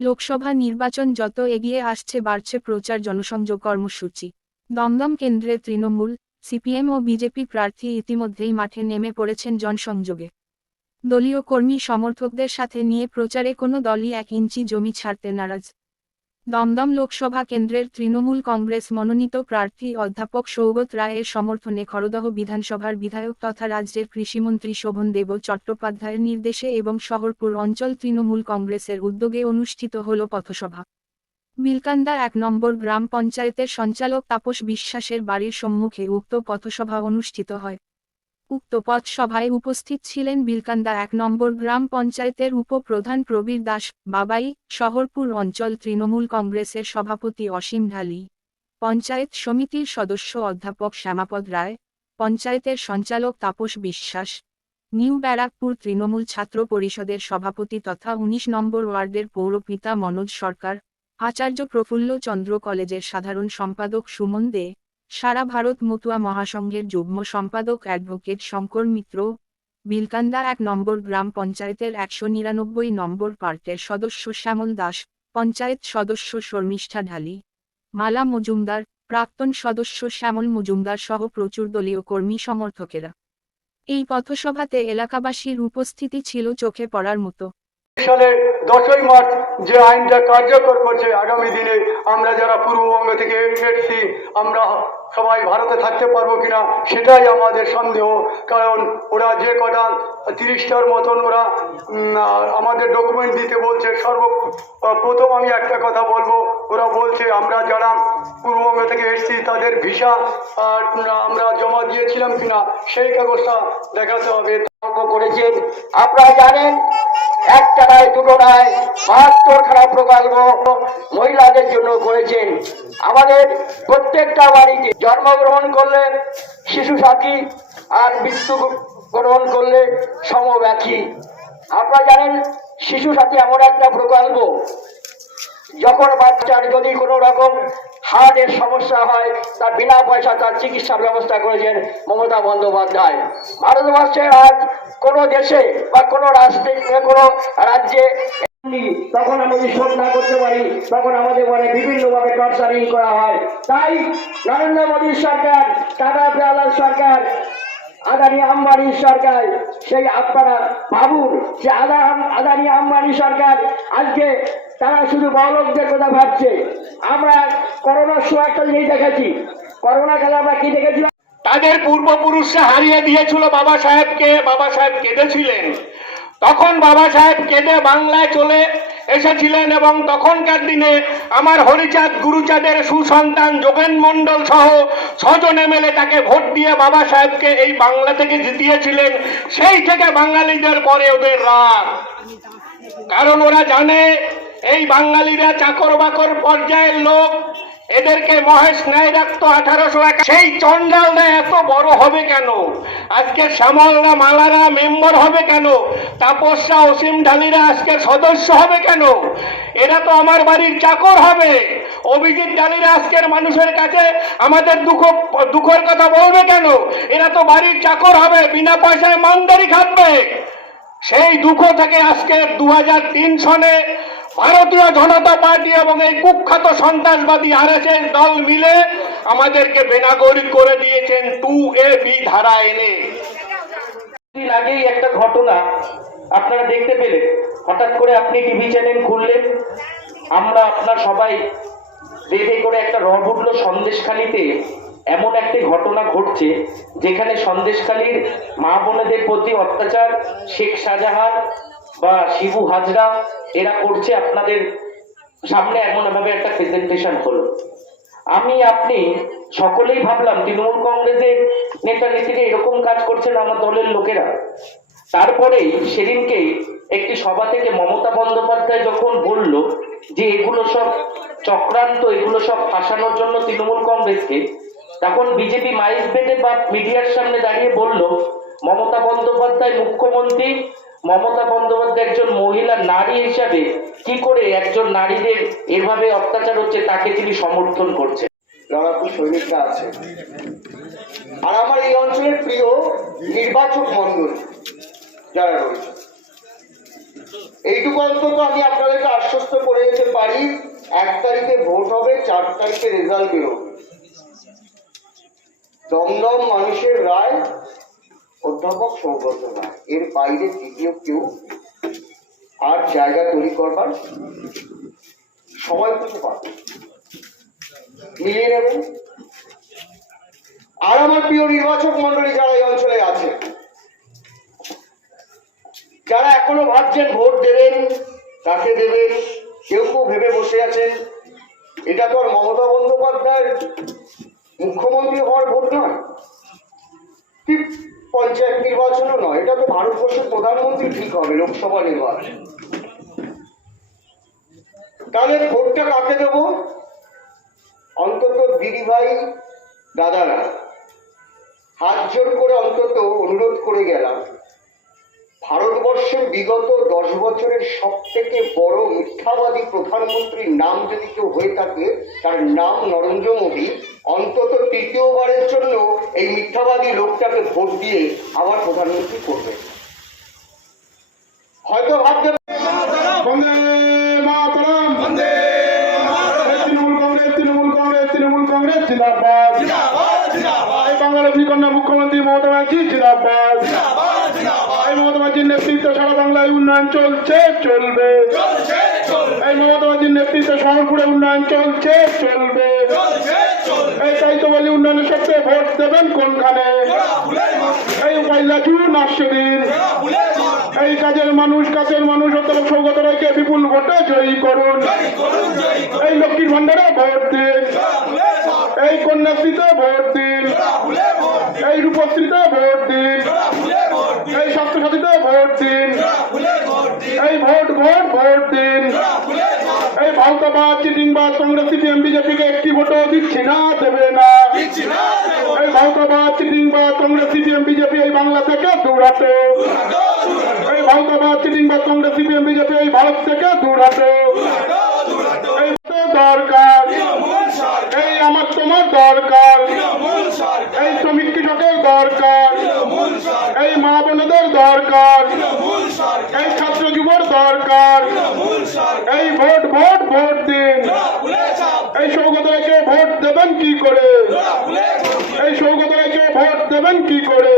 লোকসভা নির্বাচন যত এগিয়ে আসছে বাড়ছে প্রচার জনসংযোগ কর্মসূচি। দমদম কেন্দ্রে তৃণমূল, সিপিএম ও বিজেপি প্রার্থী ইতিমধ্যেই মাঠে নেমে পড়েছেন জনসংযোগে। দলীয় কর্মী সমর্থকদের সাথে নিয়ে প্রচারে কোনো দলই 1 ইঞ্চি জমি ছাড়তে নারাজ। দমদম লোকসভা কেন্দ্রের তৃণমূল কংগ্রেস মনোনীত প্রার্থী অধ্যাপক সৌগত রায়ের সমর্থনে খড়দহ বিধানসভার বিধায়ক তথা রাজ্যের কৃষিমন্ত্রী শোভনদেব চট্টোপাধ্যায়ের নির্দেশে এবং শহরপুর অঞ্চল তৃণমূল কংগ্রেসের উদ্যোগে অনুষ্ঠিত হল পথসভা। বিলকান্দা 1 নম্বর গ্রাম পঞ্চায়েতের সঞ্চালক তাপস বিশ্বাসের বাড়ির সম্মুখে উক্ত পথসভা অনুষ্ঠিত হয়। উক্ত পথসভায় উপস্থিত ছিলেন বিলকান্দা 1 নম্বর গ্রাম পঞ্চায়েতের উপপ্রধান প্রবীর দাস বাবাই, শহরপুর অঞ্চল তৃণমূল কংগ্রেসের সভাপতি অসীম ঢালি, পঞ্চায়েত সমিতির সদস্য অধ্যাপক শ্যামাপদ রায়, পঞ্চায়েতের সঞ্চালক তাপস বিশ্বাস, নিউ ব্যারাকপুর তৃণমূল ছাত্র পরিষদের সভাপতি তথা 19 নম্বর ওয়ার্ডের পৌরপিতা মনোজ সরকার, আচার্য প্রফুল্ল চন্দ্র কলেজের সাধারণ সম্পাদক সুমন দে, সারা ভারত মতুয়া মহাসংঘের যুগ্ম সম্পাদক অ্যাডভোকেট শঙ্কর মিত্র, বিলকান্দা 1 নম্বর গ্রাম পঞ্চায়েতের 199 নম্বর পার্টের সদস্য শ্যামল দাস, পঞ্চায়েত সদস্য শর্মিষ্ঠা ঢালি, মালা মজুমদার, প্রাক্তন সদস্য শ্যামল মজুমদার সহ প্রচুর দলীয় কর্মী সমর্থকেরা। এই পথসভাতে এলাকাবাসীর উপস্থিতি ছিল চোখে পড়ার মতো। সালের 10ই মার্চ যে আইনটা কার্যকর করছে, আগামী দিনে আমরা যারা পূর্ববঙ্গ থেকে এসেছি আমরা সবাই ভারতে থাকতে পারবো কিনা সেটাই আমাদের সন্দেহ। কারণ ওরা যে কটা 30টার মতন ওরা আমাদের ডকুমেন্ট দিতে বলছে। সর্বপ্রথম আমি একটা কথা বলবো, ওরা বলছে আমরা যারা পূর্ববঙ্গ থেকে এসেছি তাদের ভিসা আমরা জমা দিয়েছিলাম কিনা সেই কাগজটা দেখাতে হবে। করেছেন আপনারা জানেন, একটা নয় দুটো নয় 72 খারাপ প্রকল্প মহিলাদের জন্য করেছেন। আমাদের প্রত্যেকটা বাড়িতে জন্মগ্রহণ করলে শিশু সাথী আর মৃত্যু গ্রহণ করলে সমব্যাথী। আপনারা জানেন শিশু সাথী এমন একটা প্রকল্প, যখন বাচ্চার যদি কোনো রকম হার্টের সমস্যা হয় তার বিনা পয়সা তার চিকিৎসার ব্যবস্থা করেছেন মমতা বন্দ্যোপাধ্যায়। ভারতবর্ষের আজ কোনো দেশে বা কোনো রাজ্যে তখন আমরা যদি শোধ না করতে পারি তখন আমাদের মানে বিভিন্নভাবে টর্চারিং করা হয়। তাই নরেন্দ্র মোদীর সরকার, টাটা বিরলার সরকার, আদানি আম্বানির সরকার, সেই আপনারা ভাবুন যে আদানি আম্বানি সরকার আজকে তারা শুধু বড়লোকদের কথা ভাবছে। আমরা করোনার সময় একটা জিনিস দেখেছি, করোনা কালে আমরা কি দেখেছিলাম, তাদের পূর্বপুরুষরা হারিয়ে দিয়েছিল বাবা সাহেবকে, বাবা সাহেব কেঁদেছিলেন। তখন বাবা সাহেব কেঁদে বাংলায় চলে এসেছিলেন এবং তখনকার দিনে আমার হরিচাঁদ গুরুচাঁদের সুসন্তান যোগেন মণ্ডল সহ 6 জন এমএলএ তাকে ভোট দিয়ে বাবা সাহেবকে এই বাংলা থেকে জিতিয়েছিলেন। সেই থেকে বাঙালিদের পরে ওদের রাগ, কারণ ওরা জানে এই বাঙালিরা চাকর বাকর পর্যায়ের লোক, এদেরকে মহেশ ন্যায় রাখতো 1801। সেই চন্ডালরা এত বড় হবে কেন? আজকে শ্যামলরা মালারা মেম্বার হবে কেন? তাপসরা অসীম ঢালিরা আজকে সদস্য হবে কেন? এরা তো আমার বাড়ির চাকর হবে। অভিজিৎ ঢালিরা আজকের মানুষের কাছে আমাদের দুঃখের কথা বলবে কেন? এরা তো বাড়ির চাকর হবে, বিনা পয়সায় মানদারি খাটবে। সেই দুঃখ থেকে আজকে 2003 সনে ভারতীয় জনতা পার্টি এবং এই কুখ্যাত সন্ত্রাসবাদী আরএসএস দল মিলে আমাদেরকে বেনাগরিক করে দিয়েছেন 2AB ধারা এনে। আগেই একটা ঘটনা আপনারা দেখতে পেলেন, হঠাৎ করে আপনি টিভি চ্যানেল খুললেন, আমরা আপনার সবাই দেখে করে একটা রব উঠল সন্দেশখালীতে এমন একটি ঘটনা ঘটছে যেখানে সন্দেশখালীর মা বোনেদের প্রতি অত্যাচার শেখ শাহজাহান বা শিবু হাজরা এরা করছে। আপনাদের সামনে এমনভাবে একটা প্রেজেন্টেশন হলো। আমি আপনি সকলেই ভাবলাম তৃণমূল কংগ্রেসের নেতা নেত্রীরা এরকম কাজ করছেন আমার দলের লোকেরা। তারপরে সেদিনকে একটি সভা থেকে মমতা বন্দ্যোপাধ্যায় যখন বলল যে এগুলো সব চক্রান্ত, এগুলো সব ফাঁসানোর জন্য তৃণমূল কংগ্রেসকে, তখন বিজেপি মাইক বেঁধে বা মিডিয়ার সামনে দাঁড়িয়ে বলল মমতা বন্দ্যোপাধ্যায় মুখ্যমন্ত্রী, মমতা বন্দ্যোপাধ্যায় একজন মহিলা নারী হিসাবে কি করে একজন নারীদের এভাবে অত্যাচার হচ্ছে তাকে তিনি সমর্থন করছেন। লড়াকু সৈনিকরা আছে। আর আমার এই অঞ্চলের প্রিয় নির্বাচক মন্ডল যারা রয়েছে, এইটুকু অন্তত আমি আপনাদেরকে আশ্বস্ত করে দিতে পারি, 1 তারিখে ভোট হবে, 4 তারিখে রেজাল্ট বেরোবে। দমদম মানুষের রায় অধ্যাপক সৌগত রায়, এর বাইরে দ্বিতীয় কেউ আর জায়গা তৈরি করবার সময় কিছু পাবে, মিলিয়ে নেবেন। আর আমার প্রিয় নির্বাচক মন্ডলী যারা এই অঞ্চলে আছে, যারা এখনো ভাবছেন ভোট দেবেন, কাকে দেবেন, কেউ কেউ ভেবে বসে আছেন, এটা তো আর মমতা বন্দ্যোপাধ্যায়ের মুখ্যমন্ত্রী হওয়ার ভোট নয়, ঠিক পঞ্চায়েত নির্বাচনও নয়, এটা তো ভারতবর্ষের প্রধানমন্ত্রী ঠিক হবে, লোকসভা নির্বাচন। তাহলে ভোটটা কাকে দেব? অন্তত দিদিভাই দাদারা হাত জোর করে অন্তত অনুরোধ করে গেলাম, ভারতবর্ষের বিগত 10 বছরের সব থেকে বড় মিথ্যাবাদী প্রধানমন্ত্রীর নাম যদি কেউ হয়ে থাকে, তার নাম নরেন্দ্র মোদী। অন্তত তৃতীয়বারের জন্য এই মিথ্যাবাদী লোকটাকে ভোট দিয়ে আবার প্রধানমন্ত্রী করবে। হয়তো ভাবতে বাংলার বিকন্যা মুখ্যমন্ত্রী মমতা ব্যানার্জি জিন্দাবাদ। এই মমতা ব্যানার্জির নেতৃত্বে সারা বাংলায় উন্নয়ন চলছে, চলবে। এই মমতা ব্যানার্জির নেতৃত্বে শহরপুরে উন্নয়ন চলছে, চলবে। এই তাই তো বলি, উন্নয়নের সত্যি ভোট দেবেন কোনখানে? এই উপাইলাজু নাসরিন, এই কাজের মানুষ অত্যন্ত সৌগত রায়কে বিপুল ভোটে জয়ী করুন। এই লক্ষ্মীর ভান্ডারে ভোট দিন, এই কন্যাশ্রীতে ভোট দিন, এই রূপশ্রীতে ভোট দিন, এই স্বাস্থ্যসাথীতে ভোট দিন, এই ভোট দিন। এই ভাওতাবাদ চিটিংবাদ কংগ্রেস সিপিএম বিজেপিকে একটি ভোটও দিচ্ছি না, দেবে না। এই ভাওতাবাদ চিটিংবাদ কংগ্রেস সিপিএম বিজেপি এই বাংলা থেকে দৌড়াতো। এই ভাওতাবাদ চিটিংবাদ কংগ্রেস সিপিএম বিজেপি এই ভারত থেকে দৌড়াতো। এই দরকার, এই আমার তোমার দরকার, এই শ্রমিক কৃষকের দরকার, এই মা বোনদের দরকার, এই ছাত্র যুবর দরকার। এই ভোট দিন। এই সৌগত রায়কে ভোট দেবেন কি করে? এই সৌগত রায়কে ভোট দেবেন কি করে?